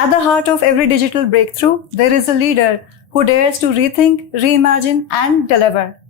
At the heart of every digital breakthrough, there is a leader who dares to rethink, reimagine, and deliver.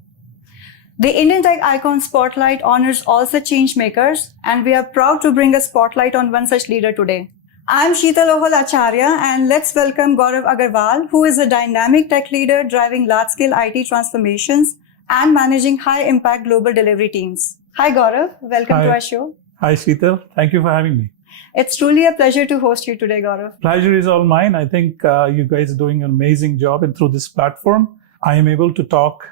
The Indian Tech Icon Spotlight honors all such change makers, and we are proud to bring a spotlight on one such leader today. I'm Sheetal Acharya, and let's welcome Gaurav Aggarwal, who is a dynamic tech leader driving large-scale IT transformations and managing high-impact global delivery teams. Hi, Gaurav. Welcome to our show. Hi, Sheetal. Thank you for having me. It's truly a pleasure to host you today, Gaurav. Pleasure is all mine. I think you guys are doing an amazing job, and through this platform, I am able to talk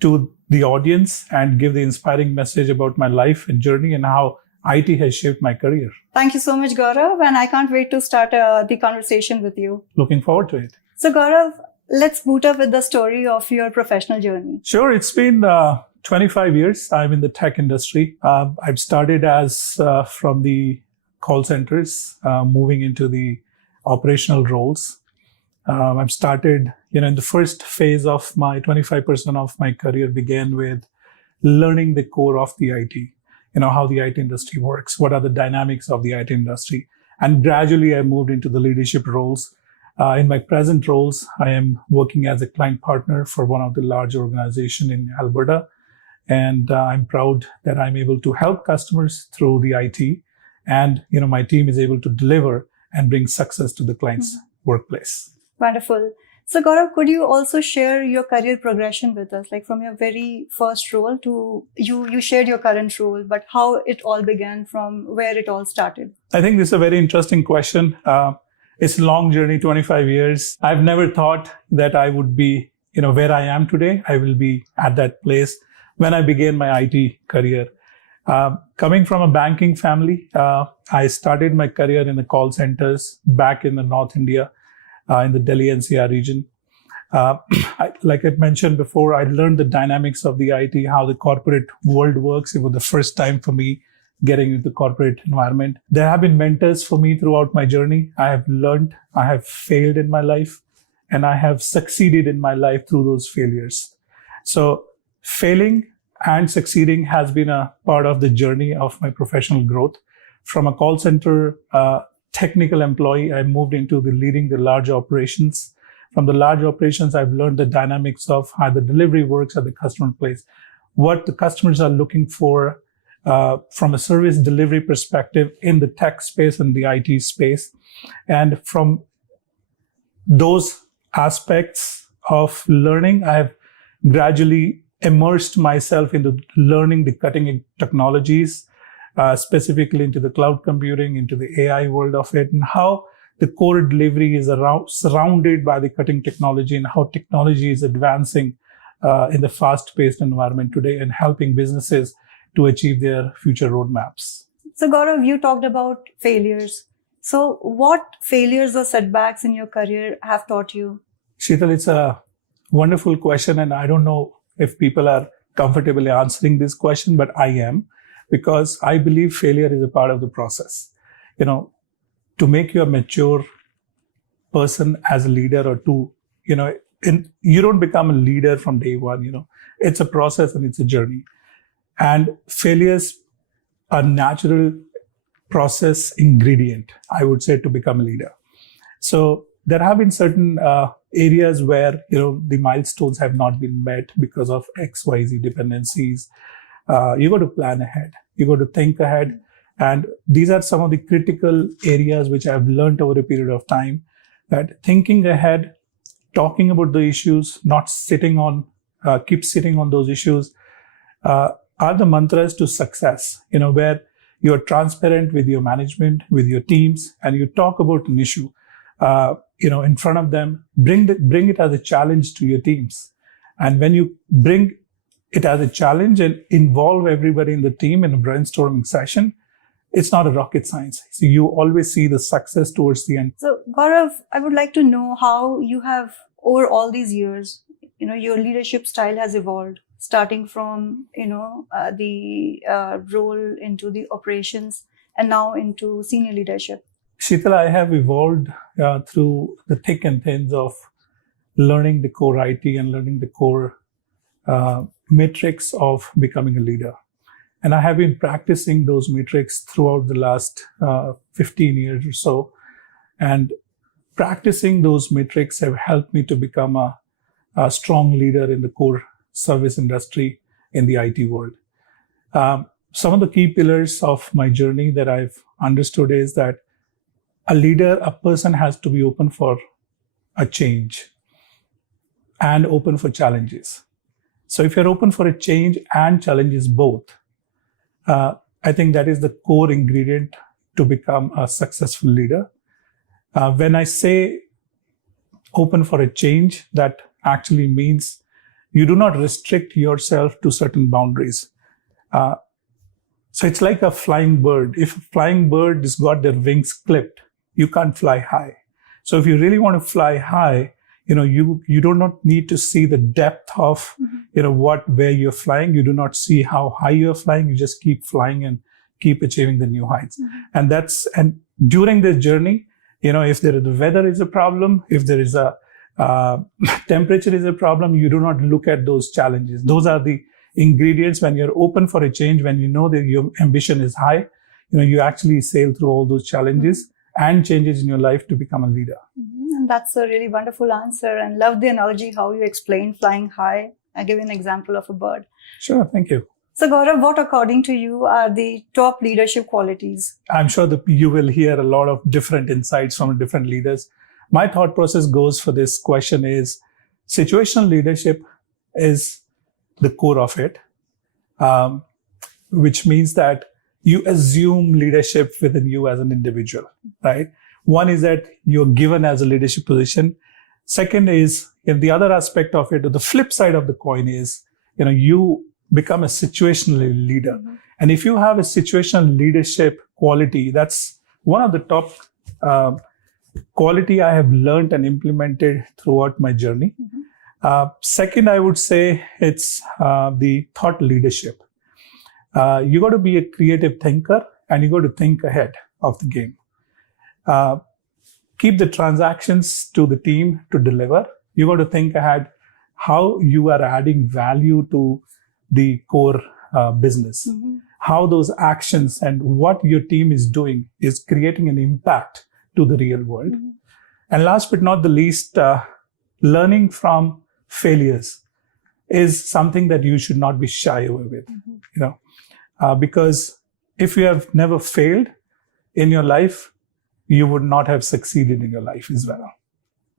to the audience and give the inspiring message about my life and journey and how IT has shaped my career. Thank you so much, Gaurav, and I can't wait to start the conversation with you. Looking forward to it. So, Gaurav, let's boot up with the story of your professional journey. Sure. It's been 25 years. I'm in the tech industry. I've started as from the call centers, moving into the operational roles. I've started, in the first phase of my 25% of my career began with learning the core of the IT, how the IT industry works, what are the dynamics of the IT industry. And gradually I moved into the leadership roles. In my present roles, I am working as a client partner for one of the large organizations in Alberta. And I'm proud that I'm able to help customers through the IT. And, my team is able to deliver and bring success to the client's workplace. Wonderful. So, Gaurav, could you also share your career progression with us, like from your very first role to you shared your current role, but how it all began, from where it all started? I think this is a very interesting question. It's a long journey, 25 years. I've never thought that I would be, where I am today. I will be at that place when I began my IT career. Coming from a banking family, I started my career in the call centers back in the North India, in the Delhi NCR region. Like I mentioned before, I learned the dynamics of the IT, how the corporate world works. It was the first time for me getting into the corporate environment. There have been mentors for me throughout my journey. I have learned, I have failed in my life, and I have succeeded in my life through those failures. So failing and succeeding has been a part of the journey of my professional growth. From a call center technical employee, I moved into leading the large operations. From the large operations, I've learned the dynamics of how the delivery works at the customer place, what the customers are looking for from a service delivery perspective in the tech space and the IT space. And from those aspects of learning, I have gradually immersed myself into learning the cutting-edge technologies, specifically into the cloud computing, into the AI world of it, and how the core delivery is surrounded by the cutting technology and how technology is advancing in the fast-paced environment today and helping businesses to achieve their future roadmaps. So, Gaurav, you talked about failures. So what failures or setbacks in your career have taught you? Sheetal, it's a wonderful question, and I don't know if people are comfortable answering this question, but I am, because I believe failure is a part of the process. To make you a mature person as a leader, or you don't become a leader from day one. It's a process and it's a journey. And failures are natural process ingredient, I would say, to become a leader. So there have been certain areas where, the milestones have not been met because of XYZ dependencies. You got to plan ahead. You got to think ahead. And these are some of the critical areas which I've learned over a period of time, that thinking ahead, talking about the issues, not keep sitting on those issues, are the mantras to success, where you're transparent with your management, with your teams, and you talk about an issue, in front of them, bring it as a challenge to your teams. And when you bring it as a challenge and involve everybody in the team in a brainstorming session, it's not a rocket science. So you always see the success towards the end. So, Gaurav, I would like to know how you have, over all these years, your leadership style has evolved, starting from, the role into the operations and now into senior leadership. Sheetal, I have evolved through the thick and thins of learning the core IT and learning the core metrics of becoming a leader. And I have been practicing those metrics throughout the last 15 years or so. And practicing those metrics have helped me to become a strong leader in the core service industry in the IT world. Some of the key pillars of my journey that I've understood is that a person has to be open for a change and open for challenges. So if you're open for a change and challenges both, I think that is the core ingredient to become a successful leader. When I say open for a change, that actually means you do not restrict yourself to certain boundaries. So it's like a flying bird. If a flying bird has got their wings clipped, you can't fly high. So if you really want to fly high, you do not need to see the depth of, where you're flying. You do not see how high you're flying. You just keep flying and keep achieving the new heights. And during this journey, if the weather is a problem, if there is a temperature is a problem, you do not look at those challenges. Those are the ingredients. When you're open for a change, when you know that your ambition is high, you actually sail through all those challenges and changes in your life to become a leader. And that's a really wonderful answer, and love the analogy how you explained flying high. I give you an example of a bird. Sure, thank you. So Gaurav, what according to you are the top leadership qualities? I'm sure that you will hear a lot of different insights from different leaders. My thought process goes for this question is situational leadership is the core of it, which means that you assume leadership within you as an individual, right? One is that you're given as a leadership position. Second is, the other aspect of it, or the flip side of the coin is, you become a situational leader. And if you have a situational leadership quality, that's one of the top quality I have learned and implemented throughout my journey. Second, I would say it's the thought leadership. You got to be a creative thinker, and you got to think ahead of the game. Keep the transactions to the team to deliver. You got to think ahead how you are adding value to the core business, how those actions and what your team is doing is creating an impact to the real world. And last but not the least, learning from failures is something that you should not be shy away with, because if you have never failed in your life, you would not have succeeded in your life as well.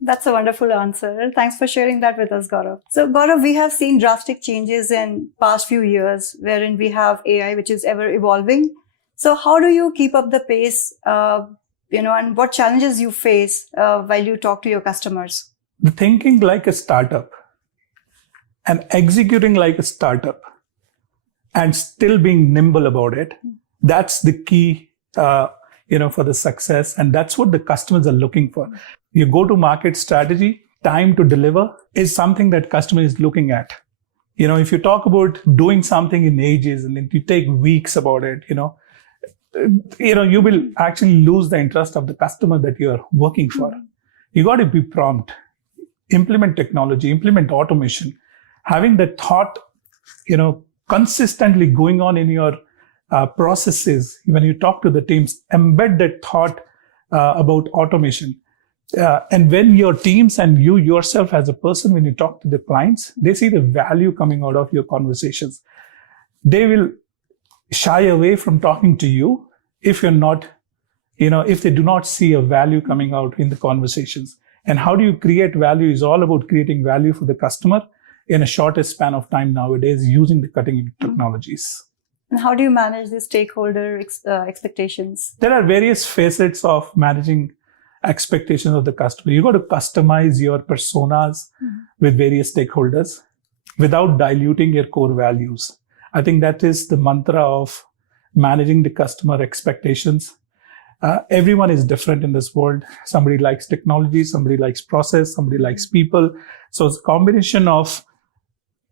That's a wonderful answer. Thanks for sharing that with us, Gaurav. So Gaurav, we have seen drastic changes in past few years, wherein we have AI, which is ever evolving. So how do you keep up the pace, and what challenges you face while you talk to your customers? The thinking like a startup and executing like a startup and still being nimble about it, that's the key, for the success. And that's what the customers are looking for. Your go-to-market strategy, time to deliver, is something that customer is looking at. If you talk about doing something in ages and you take weeks about it, you will actually lose the interest of the customer that you are working for. You got to be prompt, implement technology, implement automation, having that thought, consistently going on in your processes. When you talk to the teams, embed that thought about automation. And when your teams and you yourself as a person, when you talk to the clients, they see the value coming out of your conversations. They will shy away from talking to you if you're not, if they do not see a value coming out in the conversations. And how do you create value is all about creating value for the customer in a shortest span of time nowadays using the cutting edge technologies. And how do you manage the stakeholder expectations? There are various facets of managing expectations of the customer. You got to customize your personas with various stakeholders without diluting your core values. I think that is the mantra of managing the customer expectations. Everyone is different in this world. Somebody likes technology, somebody likes process, somebody likes people. So it's a combination of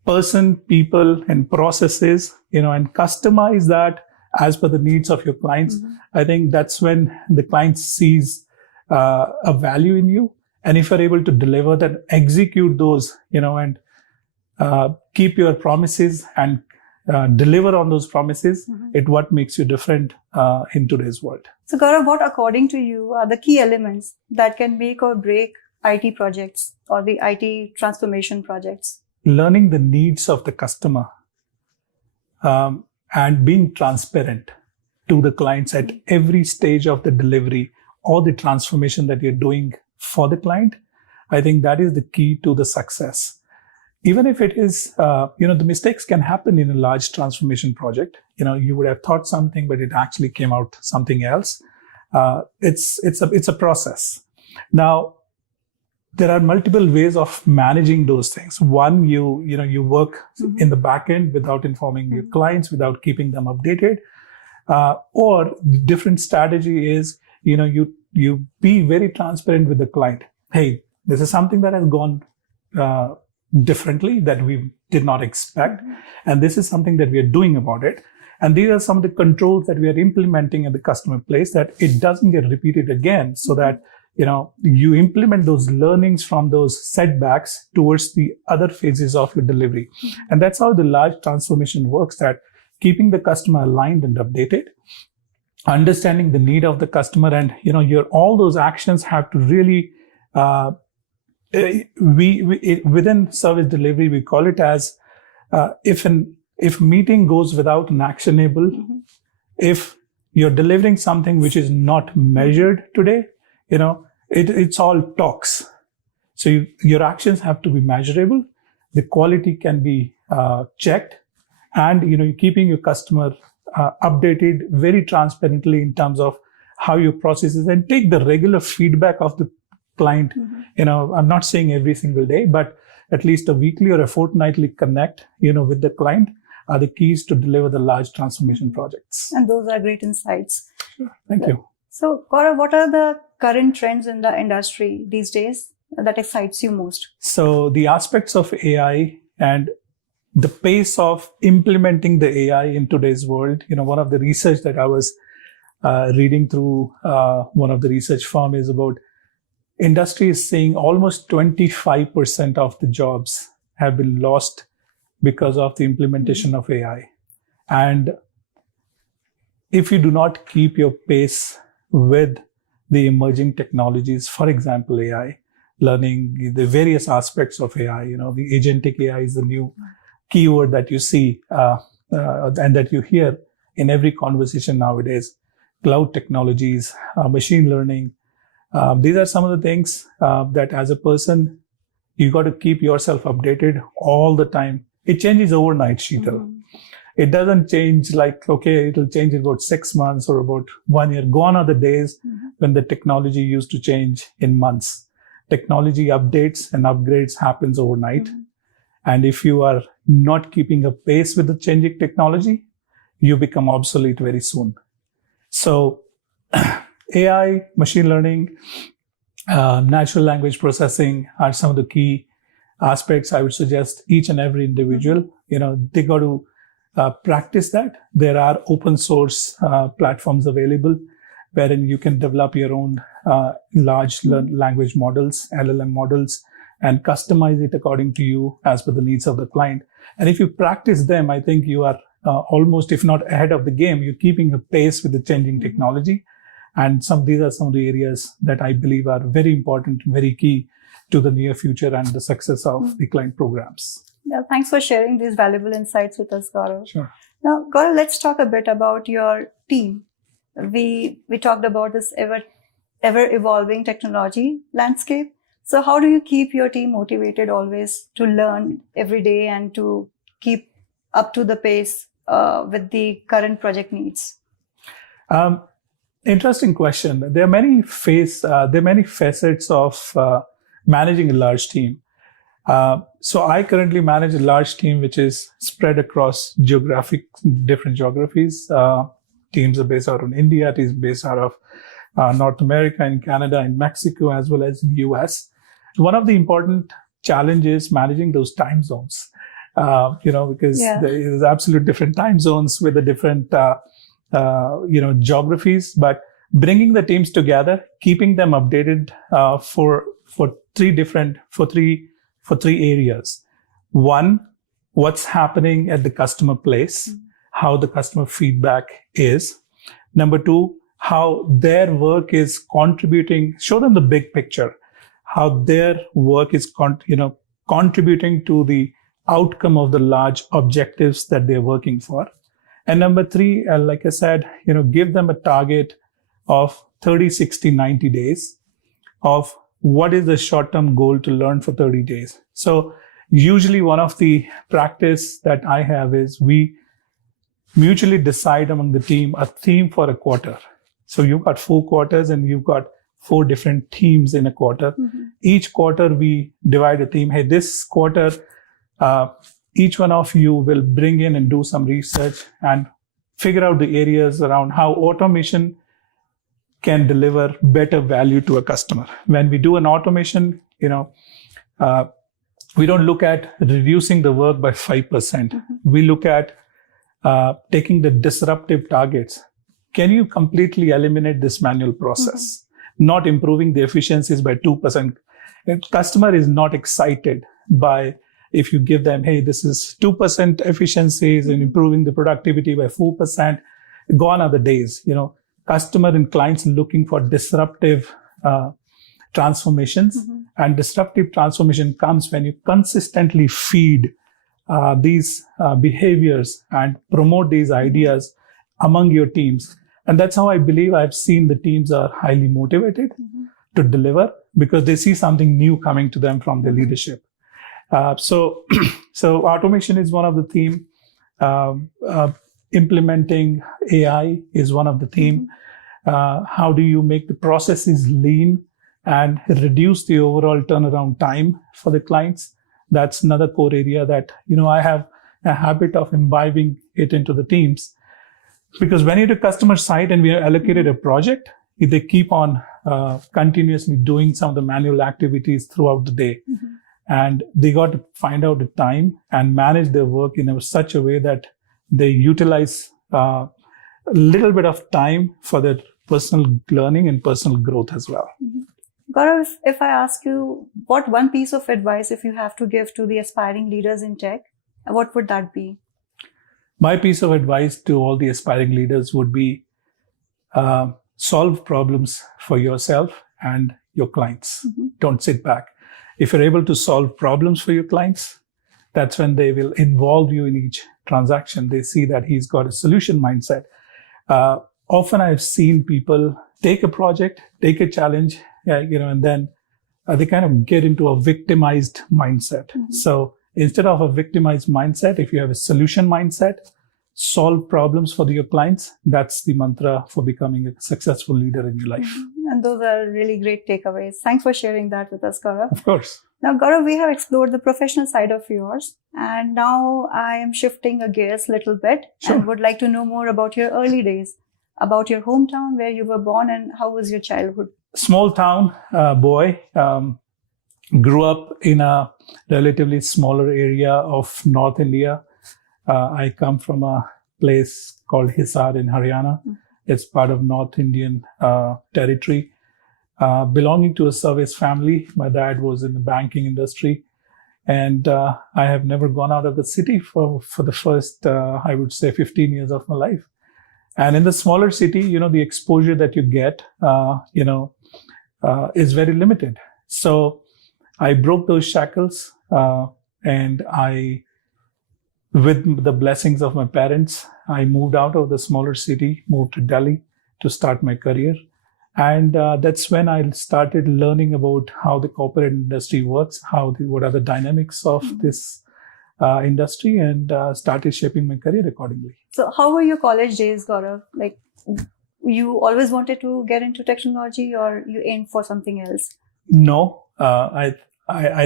person, people, and processes, and customize that as per the needs of your clients. I think that's when the client sees a value in you. And if you're able to deliver that, execute those, and keep your promises and deliver on those promises, it what makes you different in today's world. So Gaurav, what according to you are the key elements that can make or break IT projects or the IT transformation projects? Learning the needs of the customer and being transparent to the clients at every stage of the delivery or the transformation that you're doing for the client. I think that is the key to the success. Even if it is, the mistakes can happen in a large transformation project. You would have thought something, but it actually came out something else. It's a process. Now, there are multiple ways of managing those things. One, you work in the back end without informing your clients, without keeping them updated. Or the different strategy is, you be very transparent with the client. Hey, this is something that has gone differently that we did not expect. And this is something that we are doing about it. And these are some of the controls that we are implementing at the customer place that it doesn't get repeated again, so that you implement those learnings from those setbacks towards the other phases of your delivery. And that's how the large transformation works, that keeping the customer aligned and updated, understanding the need of the customer, and all those actions have to really within service delivery, we call it as if meeting goes without an actionable, if you're delivering something which is not measured today, it's all talks. So your actions have to be measurable. The quality can be checked, and you're keeping your customer updated very transparently in terms of how your processes, and take the regular feedback of the client. I'm not saying every single day, but at least a weekly or a fortnightly connect, with the client are the keys to deliver the large transformation projects. And those are great insights. Sure. Thank you. So Gaurav, what are the current trends in the industry these days that excites you most? So the aspects of AI and the pace of implementing the AI in today's world, one of the research that I was reading through one of the research firm is about industry is saying almost 25% of the jobs have been lost because of the implementation of AI. And if you do not keep your pace with the emerging technologies, for example, AI, learning the various aspects of AI, the agentic AI is the new keyword that you see and that you hear in every conversation nowadays. Cloud technologies, machine learning. These are some of the things that as a person, you got to keep yourself updated all the time. It changes overnight, Sheetal. It doesn't change it'll change in about 6 months or about 1 year. Gone are the days when the technology used to change in months. Technology updates and upgrades happens overnight. And if you are not keeping a pace with the changing technology, you become obsolete very soon. So AI, machine learning, natural language processing are some of the key aspects I would suggest each and every individual, they got to practice that. There are open source platforms available wherein you can develop your own large language models, LLM models, and customize it according to you as per the needs of the client. And if you practice them, I think you are almost, if not ahead of the game, you're keeping a pace with the changing technology. And these are some of the areas that I believe are very important, very key to the near future and the success of the client programs. Yeah, thanks for sharing these valuable insights with us, Gaurav. Sure. Now, Gaurav, let's talk a bit about your team. We talked about this ever evolving technology landscape. So how do you keep your team motivated always to learn every day and to keep up to the pace with the current project needs? Interesting question. There are many facets of managing a large team. So I currently manage a large team which is spread across different geographies. Teams are based out of India, teams based out of North America and Canada and Mexico, as well as the US. One of the important challenges is managing those time zones, because there's absolute different time zones with the different, geographies, but bringing the teams together, keeping them updated for three areas. One, what's happening at the customer place, how the customer feedback is. Number two, how their work is contributing, show them the big picture, how their work is contributing to the outcome of the large objectives that they're working for. And number three, like I said, give them a target of 30, 60, 90 days of what is the short-term goal to learn for 30 days. So usually one of the practice that I have is we mutually decide among the team a theme for a quarter. So you've got 4 quarters and you've got 4 different themes in a quarter. Each quarter we divide a theme. Hey, this quarter, each one of you will bring in and do some research and figure out the areas around how automation can deliver better value to a customer. When we do an automation, we don't look at reducing the work by 5%. We look at taking the disruptive targets. Can you completely eliminate this manual process? Not improving the efficiencies by 2%. A customer is not excited by if you give them, hey, this is 2% efficiencies and improving the productivity by 4%. Gone are the days. Customer and clients looking for disruptive transformations. And disruptive transformation comes when you consistently feed these behaviors and promote these ideas among your teams. And that's how I believe I've seen the teams are highly motivated to deliver because they see something new coming to them from their leadership. So automation is one of the theme. Implementing AI is one of the theme. How do you make the processes lean and reduce the overall turnaround time for the clients? That's another core area that, I have a habit of imbibing it into the teams. Because when you're at a customer site and we are allocated a project, they keep on continuously doing some of the manual activities throughout the day. And they got to find out the time and manage their work in such a way that they utilize a little bit of time for their personal learning and personal growth as well. Gaurav, if I ask you, what one piece of advice if you have to give to the aspiring leaders in tech, what would that be? My piece of advice to all the aspiring leaders would be solve problems for yourself and your clients. Don't sit back. If you're able to solve problems for your clients, that's when they will involve you in each transaction. They see that he's got a solution mindset. Often I've seen people take a project, take a challenge, and then they kind of get into a victimized mindset. So instead of a victimized mindset, if you have a solution mindset, solve problems for your clients, that's the mantra for becoming a successful leader in your life. And those are really great takeaways. Thanks for sharing that with us, Gaurav. Of course. Now, Gaurav, we have explored the professional side of yours, and now I am shifting gears a little bit and would like to know more about your early days, about your hometown, where you were born, and how was your childhood? Small town boy, grew up in a relatively smaller area of North India. I come from a place called Hisar in Haryana. It's part of North Indian territory. Belonging to a service family, my dad was in the banking industry. And I have never gone out of the city for the first, I would say, 15 years of my life. And in the smaller city, the exposure that you get, is very limited. So I broke those shackles and with the blessings of my parents, I moved out of the smaller city, moved to Delhi to start my career. And that's when I started learning about how the corporate industry works, what are the dynamics of this industry, and started shaping my career accordingly. So how were your college days, Gaurav? Like, you always wanted to get into technology, or you aimed for something else? No, I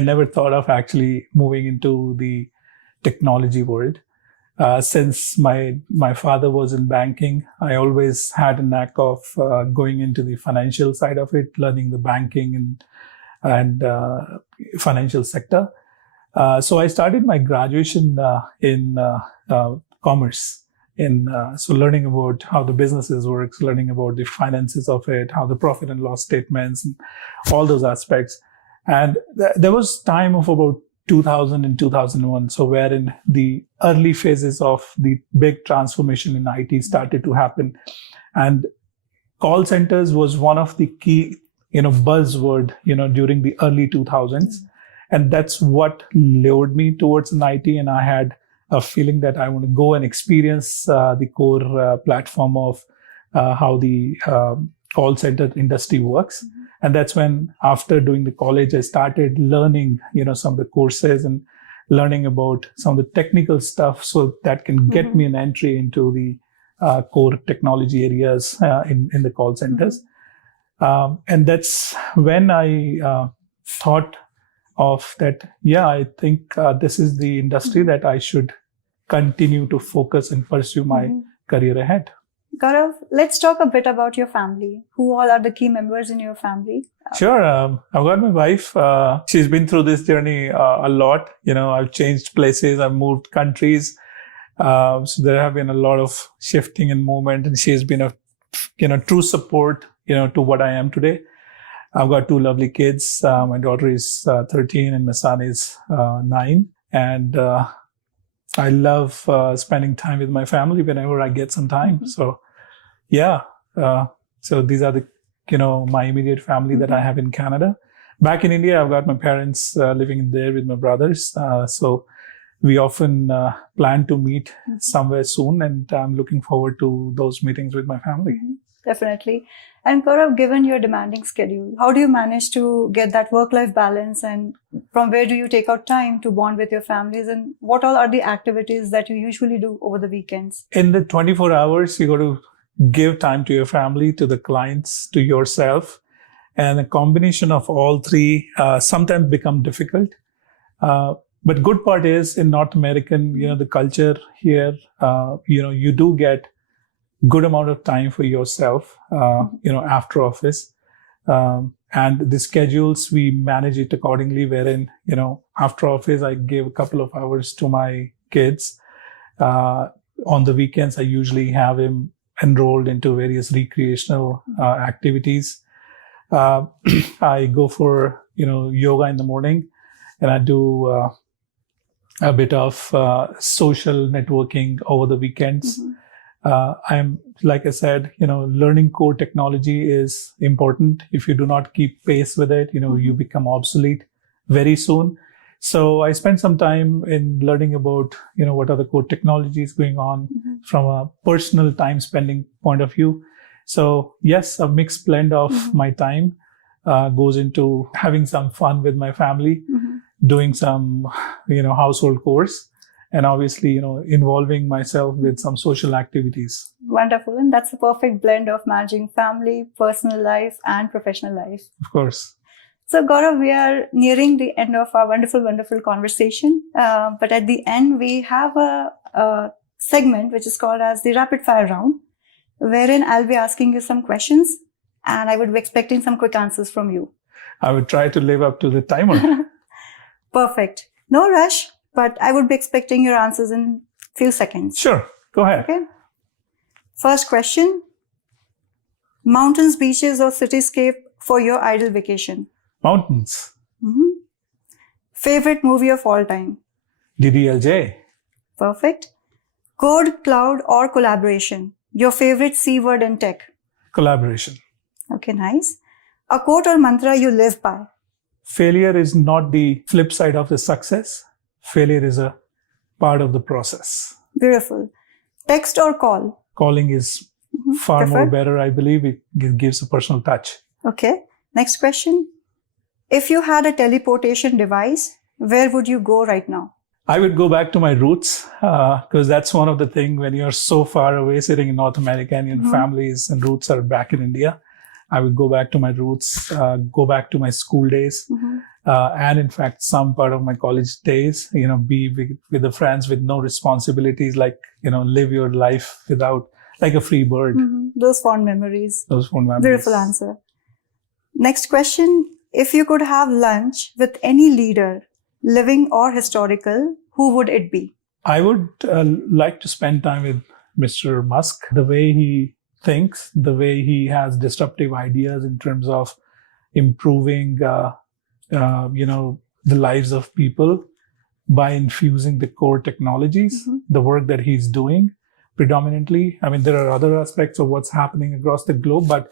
never thought of actually moving into the technology world. Since my father was in banking, I always had a knack of going into the financial side of it, learning the banking and financial sector. So I started my graduation in commerce, so learning about how the businesses works, learning about the finances of it, how the profit and loss statements, and all those aspects. And there was time of about 2000 and 2001. So wherein the early phases of the big transformation in IT started to happen. And call centers was one of the key, buzzword, during the early 2000s. And that's what lured me towards an IT. And I had a feeling that I want to go and experience the core platform of how the call center industry works. And that's when, after doing the college, I started learning, some of the courses and learning about some of the technical stuff, so that can get me an entry into the core technology areas in the call centers. And that's when I thought of that, I think this is the industry that I should continue to focus and pursue my career ahead. Gaurav, let's talk a bit about your family. Who all are the key members in your family? Sure. I've got my wife. She's been through this journey a lot. I've changed places. I've moved countries. So there have been a lot of shifting and movement, and she's been a, true support, to what I am today. I've got two lovely kids. My daughter is 13 and my son is 9. And I love spending time with my family whenever I get some time. So, so these are the, my immediate family that I have in Canada. Back in India, I've got my parents living there with my brothers. So we often plan to meet somewhere soon, and I'm looking forward to those meetings with my family. Definitely. And Gaurav, given your demanding schedule, how do you manage to get that work-life balance, and from where do you take out time to bond with your families, and what all are the activities that you usually do over the weekends? In the 24 hours, you got to give time to your family, to the clients, to yourself. And a combination of all three sometimes become difficult. But good part is, in North American, the culture here, you do get good amount of time for yourself, after office. And the schedules, we manage it accordingly, wherein, after office, I give a couple of hours to my kids. On the weekends, I usually have him enrolled into various recreational activities. I go for, yoga in the morning, and I do a bit of social networking over the weekends. I'm, like I said, learning core technology is important. If you do not keep pace with it, you become obsolete very soon. So I spend some time in learning about, what are the core technologies going on from a personal time spending point of view. So yes, a mixed blend of my time goes into having some fun with my family, doing some, household chores, and obviously, involving myself with some social activities. Wonderful. And that's a perfect blend of managing family, personal life, and professional life. Of course. So Gaurav, we are nearing the end of our wonderful conversation. But at the end, we have a segment which is called as the rapid fire round, wherein I'll be asking you some questions, and I would be expecting some quick answers from you. I would try to live up to the timer. Perfect. No rush, but I would be expecting your answers in a few seconds. Sure. Go ahead. Okay. First question. Mountains, beaches, or cityscape for your ideal vacation? Mountains. Favorite movie of all time? DDLJ. Perfect. Code, cloud, or collaboration? Your favorite C word in tech? Collaboration. Okay, nice. A quote or mantra you live by? Failure is not the flip side of the success. Failure is a part of the process. Beautiful. Text or call? Calling is far more better, I believe. It gives a personal touch. Okay. Next question. If you had a teleportation device, where would you go right now? I would go back to my roots, because that's one of the things when you're so far away sitting in North America and your families and roots are back in India. I would go back to my roots, go back to my school days, and in fact, some part of my college days, be with the friends with no responsibilities, like, live your life without, like a free bird. Those fond memories. Those fond memories. Beautiful answer. Next question. If you could have lunch with any leader, living or historical, who would it be? I would like to spend time with Mr. Musk. The way he thinks, the way he has disruptive ideas in terms of improving, the lives of people. by infusing the core technologies, the work that he's doing predominantly. I mean, there are other aspects of what's happening across the globe, but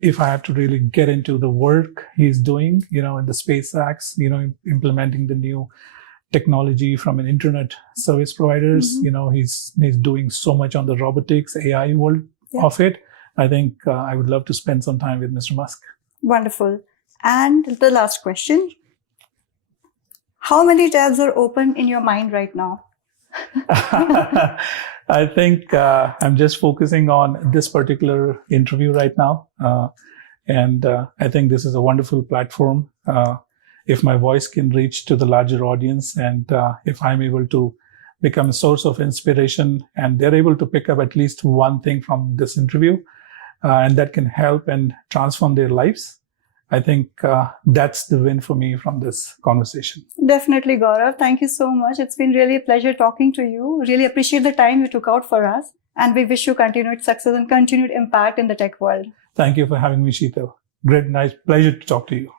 if I have to really get into the work he's doing, in the SpaceX, implementing the new technology from an internet service providers, he's doing so much on the robotics, AI world of it. I think I would love to spend some time with Mr. Musk. Wonderful. And the last question. How many tabs are open in your mind right now? I think I'm just focusing on this particular interview right now. And I think this is a wonderful platform. If my voice can reach to the larger audience, and if I'm able to become a source of inspiration and they're able to pick up at least one thing from this interview, and that can help and transform their lives, I think that's the win for me from this conversation. Definitely, Gaurav. Thank you so much. It's been really a pleasure talking to you. Really appreciate the time you took out for us. And we wish you continued success and continued impact in the tech world. Thank you for having me, Sheetal. Great, nice, pleasure to talk to you.